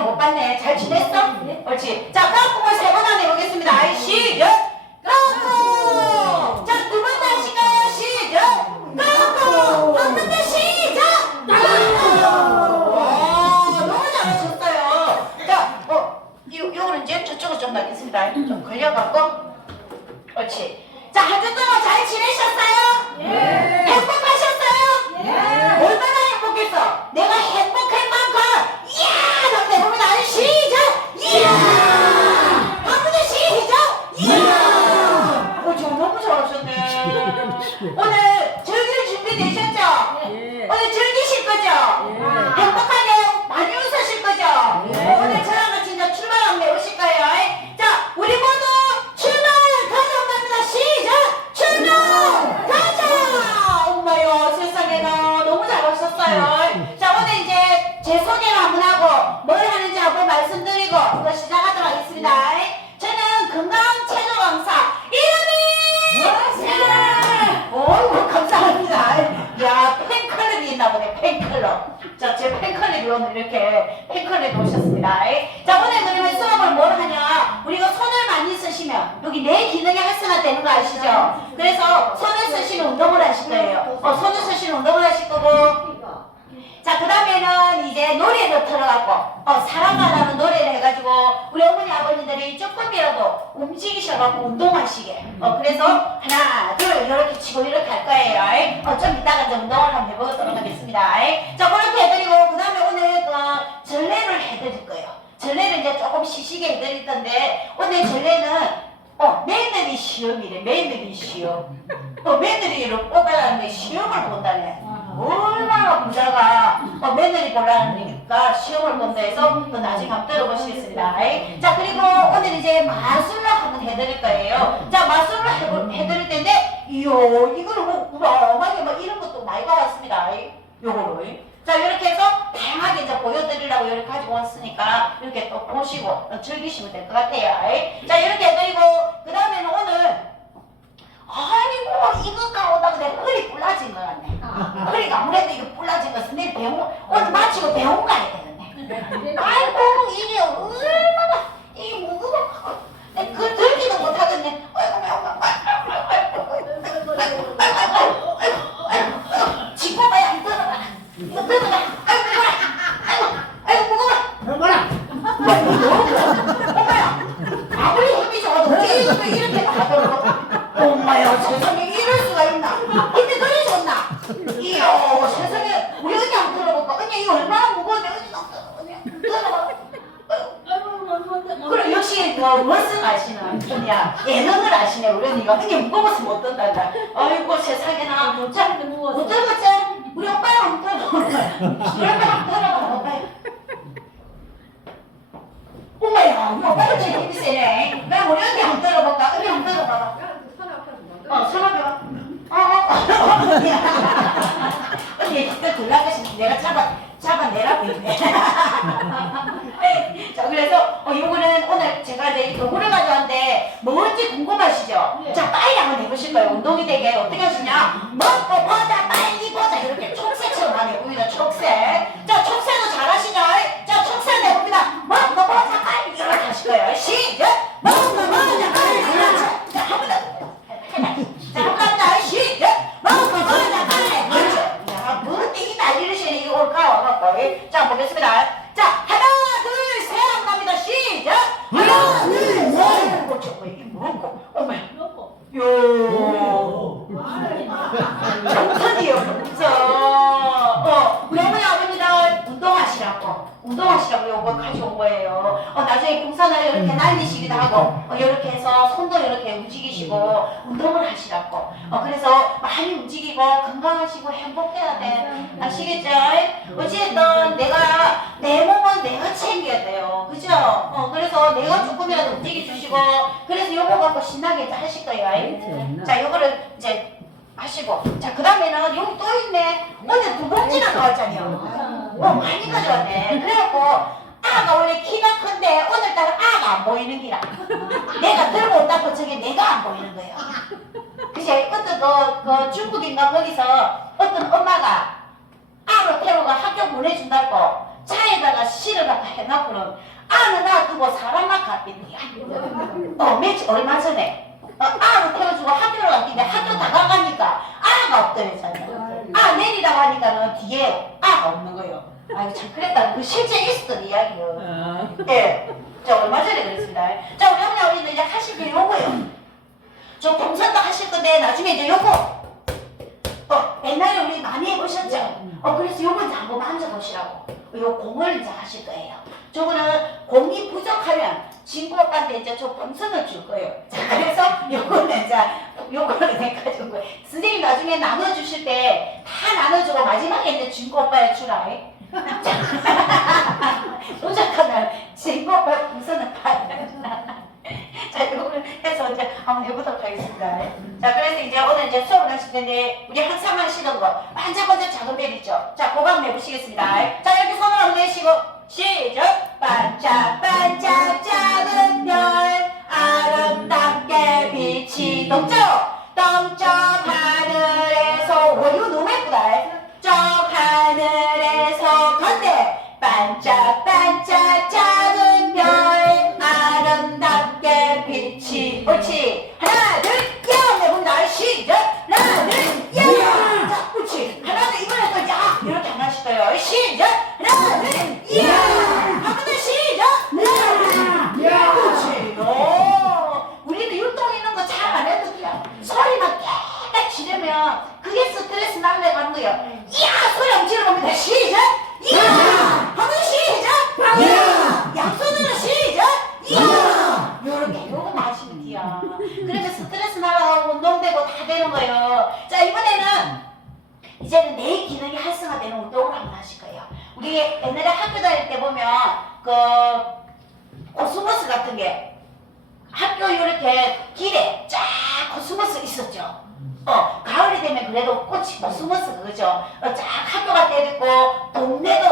못 봤네. 잘 지냈어? 네. 옳지. 자, 꽉 꼽을 세번 안에 보겠습니다. 시작! 잘하셨어요. 자, 오늘 이제 제 소개를 한번 하고 뭘 하는지 한번 말씀드리고 이거 시작하도록 하겠습니다. 저는 건강 체조 강사 이름이 어이구 감사합니다. 야 팬클럽이 있나 보네 팬클럽. 자 제 팬클럽이 오늘 이렇게 팬클럽에 오셨습니다. 자 오늘 그러면 수업을 뭘 하냐? 우리가 손을 많이 쓰시면 여기 내 기능이 활성화되는 거 아시죠? 그래서 손을 쓰시는 운동을 하실 거예요. 어, 손을 쓰시는 운동을 하실 거고 자, 그 다음에는 이제 틀어갖고, 어, 사랑하라는 노래를 해가지고, 우리 어머니 아버님들이 조금이라도 움직이셔갖고 운동하시게. 어, 그래서 하나, 둘, 이렇게 치고 이렇게 할 거예요. 어, 좀 이따가 좀 운동을 한번 해보도록 하겠습니다. 자, 그렇게 해드리고, 그 다음에 오늘 그 전례를 해드릴 거예요. 전례를 이제 조금 시시게 해드릴 건데, 오늘 전례는, 어, 며느리 시험이래, 며느리 시험. 어, 며느리를 뽑아라는 데 시험을 본다네. 얼마나 부자가 어, 며느리 보려니까 시험을 본다 해서 또 나중에 한번 들어보시겠습니다. 자 그리고 오늘 이제 마술로 한번 해드릴 거예요. 자 마술로 해볼- 해드릴 텐데 이요 이거를 뭐 우라하게 뭐 이런 것도 많이 가왔습니다. 요거를 자 이렇게 해서 다양하게 이제 보여드리려고 이렇게 가지고 왔으니까 이렇게 또 보시고 어, 즐기시면 될 것 같아요. 자 이렇게 해드리고 그 다음에는 오늘 아이고 이거 가오다가 내 허리 불라진 거 같네. 허리가 아무래도 이거 불라진 것은 내 병원 오늘 마치고 병원 가야 되는데. 아이고 이게 얼마나 이게 무거워. 내그 들기도 못하겠네. 아이고 아이고 지고 봐야 안 들어가. 이거 들어가. 아이고 무거워. 아이고 아이고 무거워. 뭐라? 엄마야 아무리 힘이 좋아도 어떻게 이렇게. 엄마야 세상에 이럴 수가 있나? 힘이 그리 좋나? 이야 세상에 우리 언니 한번 들어볼까? 언니 이거 얼마나 무거운데 언니 언니 들어봐. 그래 역시 뭐 무엇을 아시는 언니야 예능을 아시네 우리 언니가 언니 무거워서 못 든단다 아이고 세상에나 자못 들어봤지? 우리 오빠야 한번 들어봐 우리 오빠 한번 들어봐 오빠야 엄마야 우리 오빠가 제일 힘이 세네 그럼 우리 언니 한번 들어볼까? 언니 한번 들어봐봐 어, 서랍이요. 어, 어, 어. 언니, 그때 돌아가시 내가 잡아, 잡아내라고 했네. 자, 그래서, 어, 요거는 오늘 제가 이제 요거를 가져왔는데, 뭔지 궁금하시죠? 네. 자, 빨리 한번 해보실 거예요. 운동이 되게 어떻게 하시냐? 먹고 보자, 빨리 보자. 이렇게 촉새처럼 많이 해봅니다. 촉새. 요거 가져온 거예요. 어, 나중에 풍선을 이렇게 날리시기도 하고, 어, 이렇게 해서 손도 이렇게 움직이시고, 운동을 하시라고. 어, 그래서 많이 움직이고, 건강하시고, 행복해야 돼. 아시겠죠? 어찌됐든 내가, 내 몸은 내가 챙겨야 돼요. 그죠? 어, 그래서 내가 조금이라도 움직여주시고, 그래서 요거 갖고 신나게 이제 하실 거예요. 자, 요거를 이제 하시고. 자, 그 다음에는 여기 또 있네. 오늘 두 봉지나 나왔잖아요. 어, 많이 가져왔네. 그래갖고, 아가 원래 키가 큰데, 오늘따라 아가 안 보이는 기라. 내가 들고 온다고 저게 내가 안 보이는 거예요. 그제 어떤 그, 그 중국인가 거기서 어떤 엄마가 아를 태우가 학교 보내준다고 차에다가 실어다가 해놓고는 아는 놔두고 사람만 갚겠냐. 어, 며칠 얼마 전에 어, 아를 태워주고 학교를 갔는데 학교 다가가니까 아가 없더랬잖아요. 아 내리라고 하니까는 뒤에 아가 없는 거예요. 아이고 참 그랬다. 그 실제 있었던 이야기요. 아, 예. 자 얼마 전에 그랬습니다. 자 우리 어머니 어머니는 이제 하실 게 요거요. 저 동선도 하실 건데 나중에 이제 요거. 어 옛날에 우리 많이 해보셨죠? 어 그래서 요거 이제 한번 만져보시라고. 요 공을 이제 하실 거예요. 저거는 공이 부족하면 친구 오빠한테 이제 저 범선을 줄 거예요. 자 그래서 요거는 이제 요거를 해가지고 선생님 나중에 나눠주실 때 다 나눠주고 마지막에 이제 친구 오빠에 주라. 도착하면 친구 오빠 범선을 받아. 자, 이거를 해서 이제 한번 해보도록 하겠습니다. 자, 그래서 이제 오늘 이제 수업을 하실 텐데, 우리 항상 하시는 거, 반짝반짝 작은 별 있죠? 자, 그거 한번 해보시겠습니다. 자, 이렇게 손을 한번 내시고, 시작! 반짝반짝 작은 별, 아름답게 빛이 동쪽, 동쪽 하늘에서, 와, 이거 같은 게 학교 이렇게 길에 쫙 코스모스 있었죠 어, 가을이 되면 그래도 꽃이 코스모스 그거죠. 어, 쫙 학교가 때리고 동네도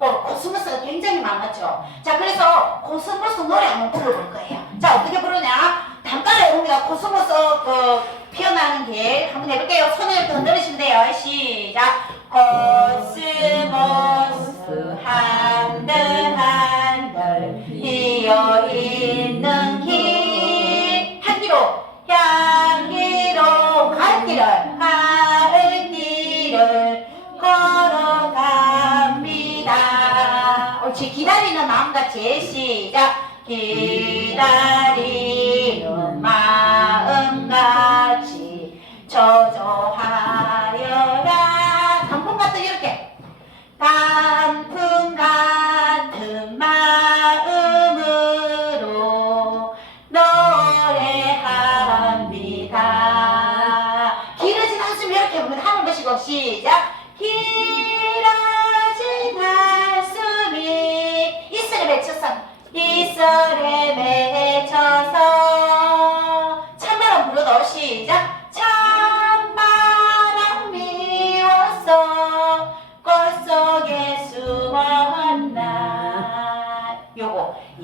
어, 코스모스가 굉장히 많았죠. 자, 그래서 코스모스 노래 한번 불러볼 거예요. 자, 어떻게 부르냐? 단가에 옵니다. 코스모스 그 피어나는 길 한번 해볼게요. 손을 이렇게 흔들으시면 돼요. 시작. 코스모스 한 같이 시작 기다리는 마음같이 저조하여라. 단풍 같은 이렇게. 단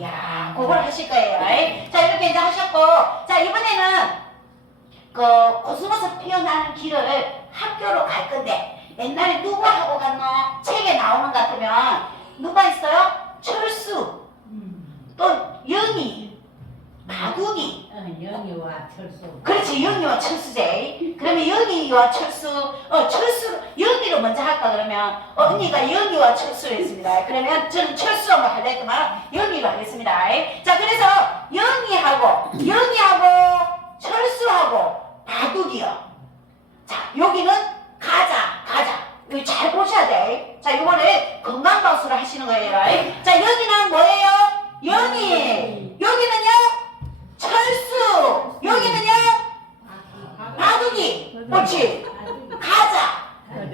야 그걸 하실 거예요 에이? 자 이렇게 이제 하셨고 자 이번에는 그 코스모스 피어나는 길을 학교로 갈 건데 옛날에 누구 하고 갔노 책에 나오는 것 같으면 누가 있어요? 철수. 또 영희 바둑이 영희와 철수. 그렇지 영희와 철수제 그러면 영희와 철수 어 철수 영희로 먼저 할까 그러면? 어, 언니가 영희와 철수를 했습니다. 그러면 저는 철수 한번 할래? 했더만 영희로 하겠습니다. 자 그래서 영희하고 영희하고 철수하고 바둑이요. 자 여기는 가자 가자. 이거 잘 보셔야 돼 자 이거를 건강 박수를 하시는 거예요. 자 여기는 뭐예요? 영희. 여기는요 철수. 여기는요? 바둑이. 옳지 가자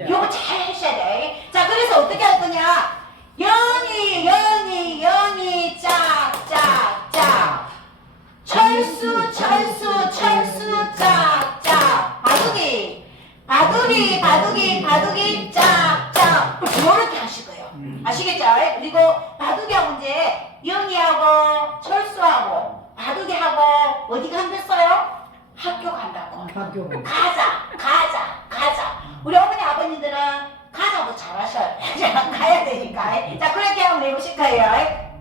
요거 잘 하셔야 돼. 자, 그래서 어떻게 할 거냐? 연이, 연이, 연이, 짝, 짝, 짝. 철수, 철수, 철수, 짝, 짝. 바둑이, 바둑이, 바둑이, 바둑이, 짝, 짝. 요렇게 하실 거예요. 아시겠죠? 그리고 바둑이하고 이제 연이하고 철수하고 바둑이하고 어디 간댔어요? 학교 간다고. 학교. 가자, 가자, 가자. 우리 어머니 아버님들은 가자도 잘하셔요. 가야 되니까. 자, 그렇게 한번 해보실 거예요.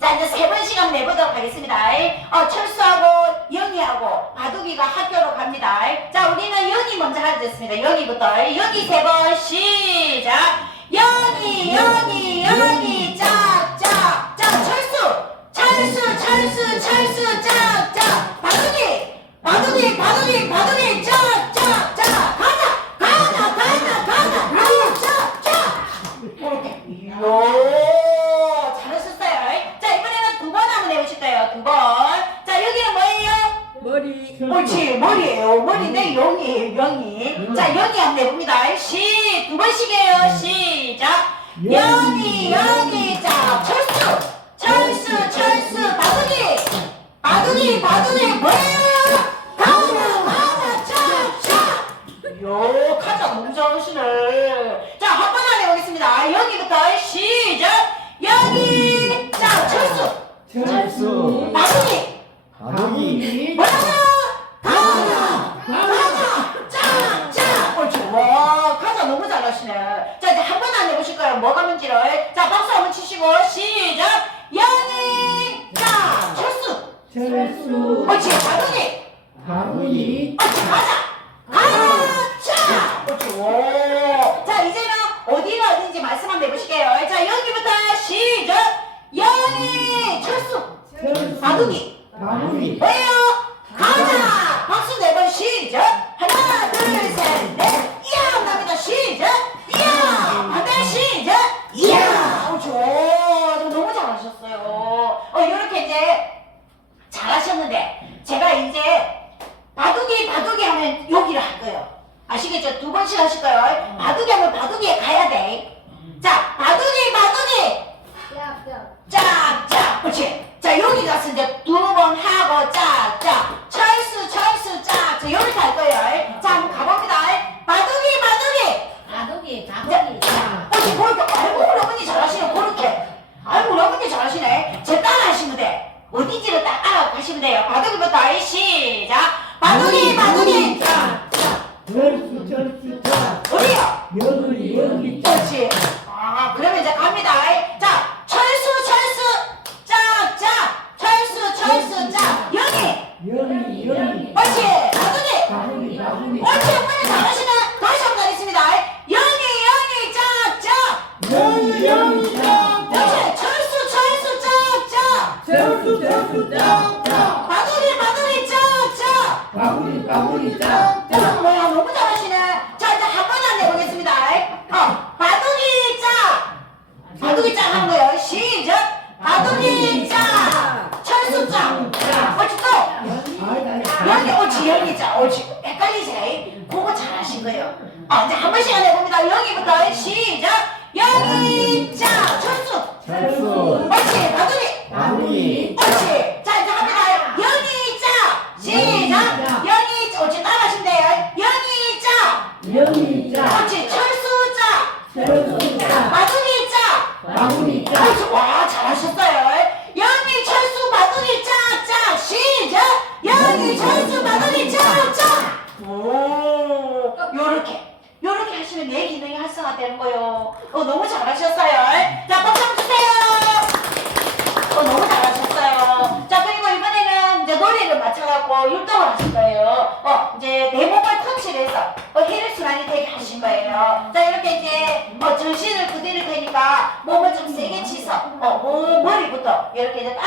자, 이제 세 번씩 한번 내보도록 하겠습니다. 어, 철수하고 영희하고 바둑이가 학교로 갑니다. 자, 우리는 영희 먼저 하겠습니다. 영희부터. 영희 세 번 시작. 영희, 영희, 영희, 짝, 짝, 짝, 철수, 철수, 철수, 철수, 짝, 짝, 영이 한번 해봅니다. 시, 두 번씩이에요. 시작. 영이, 영이, 문제를? 자, 박수 한번 치시고, 시작! 자! 철수! 철수. 옳지. 바둑이! 바구니. 옳지. 가자! 가자! 옳지. 오. 자, 이제는 어디가 어딘지 말씀 한번 해보실게요. 자, 여기부터 시작! 영희! 철수! 철수. 바둑이! 바구니. 뭐예요? 가자! 박수 네 번 시작! 하나, 둘, 셋, 넷! 이야! 합니다. 시작! 이야! 반대 시작! 이야! 어, 저, 저 너무 잘하셨어요. 어, 이렇게 이제 잘하셨는데, 제가 이제 바둑이, 바둑이 하면 여기를 할 거예요. 아시겠죠? 두 번씩 하실 거예요. 바둑이 하면 바둑이에 가야 돼. 자, 바둑이, 바둑이! 짝짝 그렇지 자 여기 가서 이제 두 번 하고 짝짝 철수 철수 짝짝 이렇게 할 거예요 자 한번 가봅니다 바둑이 바둑이 바둑이. 바구니. 자. 그렇지 그렇게 아이고 우리 어머니 잘하시네 그렇게 아이고 우리 어머니 잘하시네 제 따라 하시면 돼 어딘지를 딱 따라 가시면 돼요 바둑이부터 시작 바둑이 바둑이 짝짝 철수. 철수. 자. 어디요 여기. 여기. 자. 그렇지. 아, 그러면 이제 갑니다. 자, 철수, 철수, 짝, 짝, 철수, 철수, 짝. 영희, 여기. 여기. 옳지. 바둑이, 바구니. 바구니. 옳지. 어머니 잘하시네. 다시 한 번 가겠습니다. 영희, 영희, 짝, 짝. 여기. 자. 옳지. 철수, 철수, 짝, 짝. 철수. 철수. 자. 자. 바둑이, 바둑이, 짝, 짝. 바구니. 바구니. 자. 뭐야, 너무 잘하시네. 자, 이제 한 번안 내보겠습니다. 어, 바둑이, 짝. 바둑이 짝 하는 거예요. 시작. 바둑이, 짝. 철수, 짝. 옳지, 또. 옳지 여기자 옳지 헷갈리지 그 거 거예요. 아 이제 한 번씩 해봅니다. 여기부터 시작. 여기 자 철수. 철수. 옳지 바둑이 바둑이 옳지. 자 이제 합니다. 여기 자 시작. 여기 옳지 따라하시면 돼요. 여기 자. 여기. 자. 옳지 철수 자. 철수. 자. 바둑이 자. 바구니. 자. 옳지 와 잘하셨어요. 여기 철수 바둑이 짝짝 시작. 여기 철수 바둑이 짝짝 오 요렇게 하시면 내 기능이 활성화되는 거요. 어 너무 잘하셨어요. 자 박수 한번 주세요. 어 너무 잘하셨어요. 자 그리고 이번에는 이제 노래를 맞춰갖고 율동을 하실 거예요. 어 이제 내 몸을 터치를 해서 어 혈액순환이 되게 하신 거예요. 자 이렇게 이제 어 전신을 그대로 되니까 몸을 좀 세게 치서 어 오, 머리부터 이렇게 이제 딱